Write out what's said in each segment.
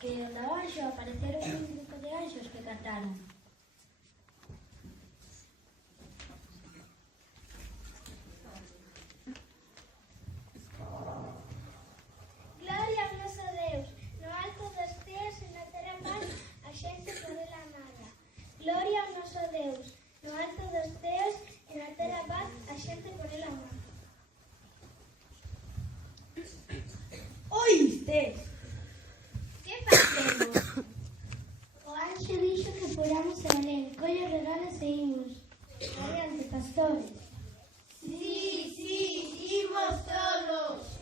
Que ao anxo apareceron un grupo de anxos que cantaron. Gloria ao noso Deus, no alto dos céus e na terra paz, a xente por ela nada. Gloria ao noso Deus, no alto dos céus e na terra paz, a xente por ela nada. Oístes? Que facemos? O anxo dixo que furamos a Belén, colle regalos e imos. Adiante, pastores. Sí, imos todos.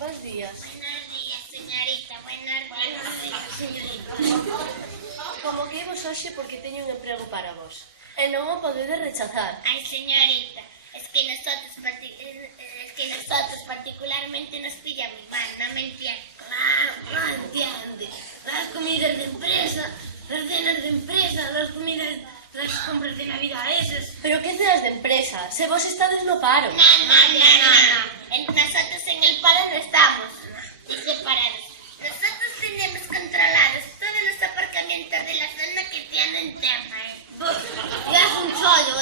Buenos días. Buenos días, señorita. Buenos días, señorita. Como que vos hoxe porque teño un emprego para vos. E non o podedes rechazar. Ay, señorita, es que nosotros particularmente nos pilla muy mal, no me entiende. Claro, no entiende. Las comidas de empresa, las cenas de empresa, las comidas, las compras de Navidad, esas. Pero que cenas de empresa? Se vos estades no paro. No. Nosotros en el paro no estamos. Dice parados. Nosotros tenemos controlados todos los aparcamientos de la zona que tienen tema, Ya es un chollo,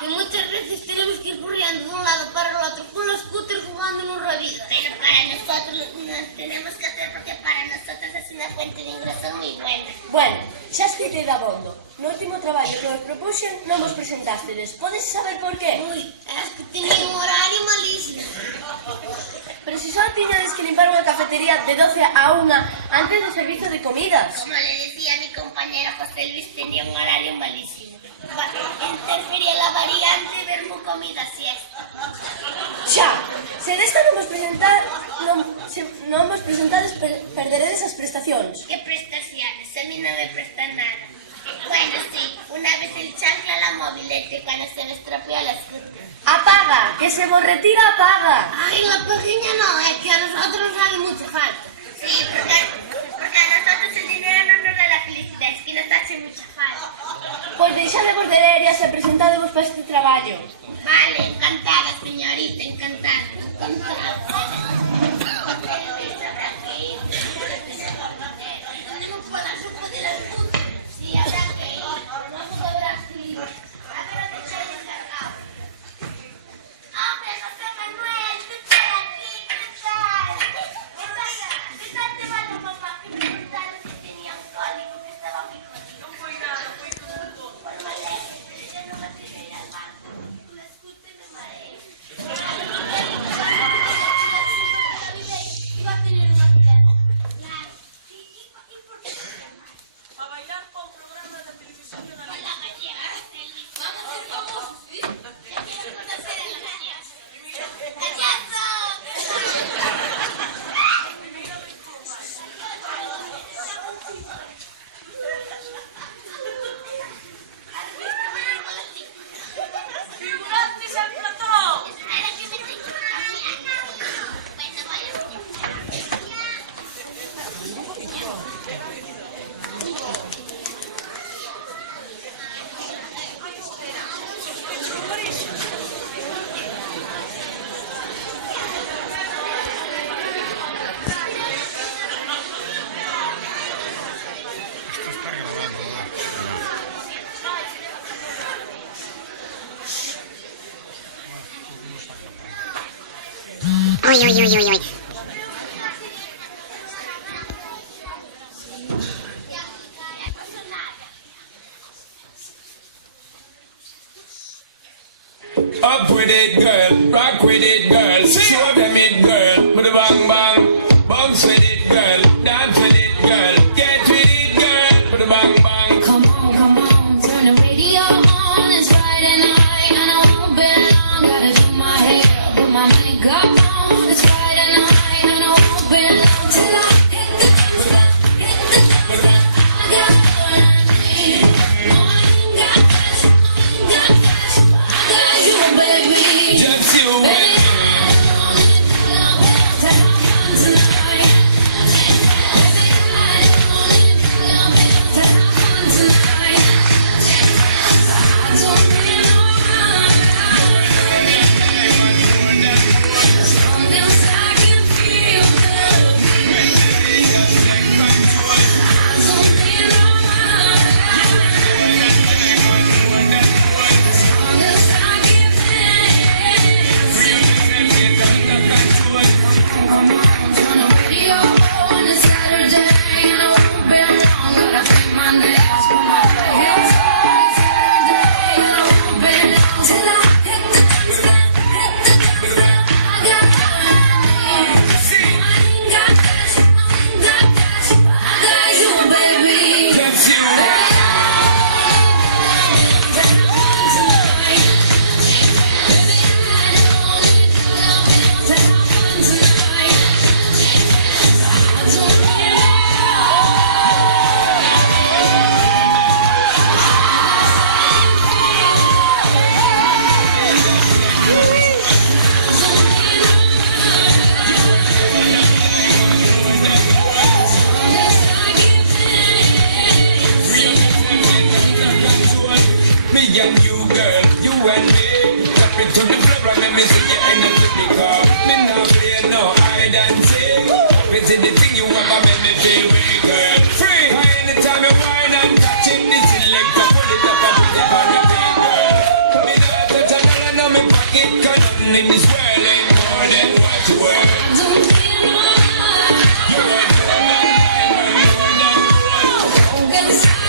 que muchas veces tenemos que ir corriendo de un lado para el otro con los scooters jugando en un rabido. Pero para nosotros nos tenemos que hacer porque para nosotros es una fuente de ingresos muy buena. Bueno, xa escribí de abondo. No último traballo que vos propuxen non vos presentástedes. Podes saber por qué? Ui, es que tenía un horario malísimo. Pero si só tiñades que limpar unha cafetería de 12 a 1 antes do servizo de comidas. Como le decía a mi compañero José Luis, tenía un horario malísimo. Interfería la variante vermo comida siesta. Xa, se desta non vos presentades, perderedes as prestacións. ¿Qué prestaciones? A mí no me prestan nada. Bueno, sí, una vez el chancla la mobilete cuando se me estropeó la scooter. Apaga, que se vos retira, apaga. Ay, la pequeña no, es que a nosotros nos hace mucha falta. Sí, porque a nosotros el dinero no nos da la felicidad, es que nos hace mucha falta. Pois deixadevos de lerias e presentadevos para este traballo. Vale, encantada, señorita, encantada. Encantada. Habrá que ir. Tenemos por la sopa de la puta. Sí, habrá que ir. Vamos a ver aquí. A ver dónde está el encargado. Hombre, José Manuel, tú estás aquí, ¿qué tal? ¿Qué tal te va la mamá? Que me contaron que tenía un cólico, que estaba muy jodido. No fue nada, fue todo. Por maleza, yo no me quiero ir al banco. Tú la escuchas y me mareo. Iba a tener una pierna. Claro. ¿Y por qué se llama? A bailar con programas de televisión de una Con la gallega, Luis. Vamos a ser famosos, ¿sí? Ya quiero conocer a la gallega. ¡Gallazo! ¡Figurantes al plató! Espera que me tengo que cambiar. Bueno, vaya. Up with it, girl. Rock with it, girl. Show them it, girl. With a bang bang. Bounce with it, girl. Dance with it, girl. Get with it, girl. With a bang bang. Come on, turn the radio on. It's Friday night and I won't be long. Gotta do my hair, put my makeup on. It's Friday night and I won't be long till I hit the dance floor, hit the dance floor. I got what I need. No, I ain't got cash, I got you, baby. Just you. Baby, I don't need to have fun tonight. Baby, I don't need to have fun tonight. I don't need no as long as I can feel the beat. I don't need no as long as I can come on, turn the radio on. It's Saturday and I won't be long. Gotta paint my nails, put my heels on. Saturday and I won't be long till I hit the dance floor, hit the dance floor. I got what I need. No, I ain't got cash, I got you, baby. Just you. Me and you, girl, you and me. Step into the club and let me see your energy because me not play no hide and seek. This is the thing you ever make me feel way, girl. Free. Anytime you whine and touch it, this selector, pull it up and put it on your feet, girl. Me not touch a dollar, now me pocket, cause nothing in this world ain't more than what you worth. Don't need no You're worth more than gold. more.